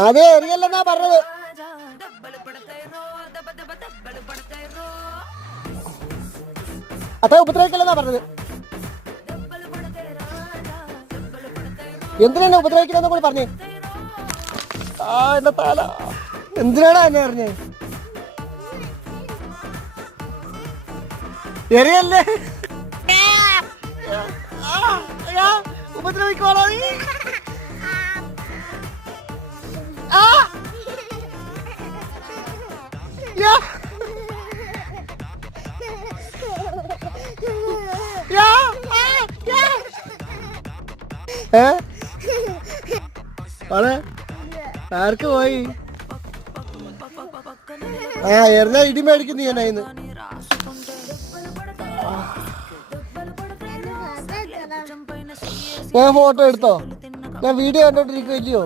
അതെ എറിയല്ലെന്നാ പറഞ്ഞത്. അതെ ഉപദ്രവിക്കല്ലെന്നാ പറഞ്ഞത്. എന്തിനാ ഉപദ്രവിക്കലെന്ന് കൂടി പറഞ്ഞേ. ആ എന്റെ തല എന്തിനാണ് എന്നെ അറിഞ്ഞേ? എറിയല്ലേ ഉപദ്രവിക്കോളോ. ആർക്ക് പോയി? ആ എറിഞ്ഞ ഇടി മേടിക്കുന്നു ഞാൻ അതിന്. ഞാൻ ഫോട്ടോ എടുത്തോ? ഞാൻ വീഡിയോ കണ്ടോണ്ടിരിക്കുമല്ലയോ?